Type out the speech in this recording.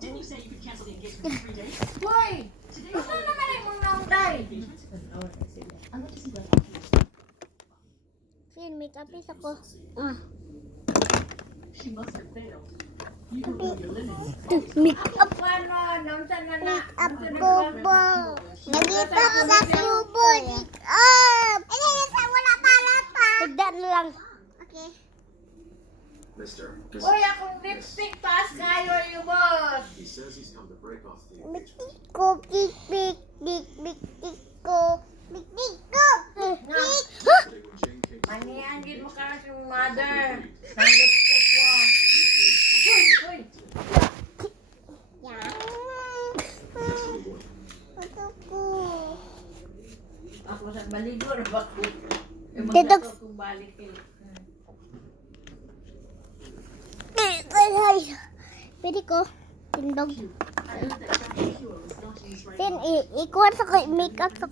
Didn't you say you could cancel the engagement in 3 days? Hoy! Basta naman ay mong naunday. Sin, make up is ako. Ah. She must have failed. You don't know your limits. Make up. Paano? Naunsan na na. Make up kubo. Nag-make up sa kubo. Make up. Ay, wala pa. Tigdan lang. Okay. Mister, Hoy, akong lipstick taas kayo yung boss. he says he's come to break off the Big engagement. ko, big ko. Big ko. Big. Today when Jane came to Manihan din mo ka yung mother. Ang lipstick mo. Hoy, hoy. Yeah. Yes, boy. Ito ko. Ako sa baligo na ba ko? Yung Dito. maglato kong balik eh. Pwede ko. Tindog. I heard that Dr. Pure was not in his right Sin, mind. ikuha sa make up sa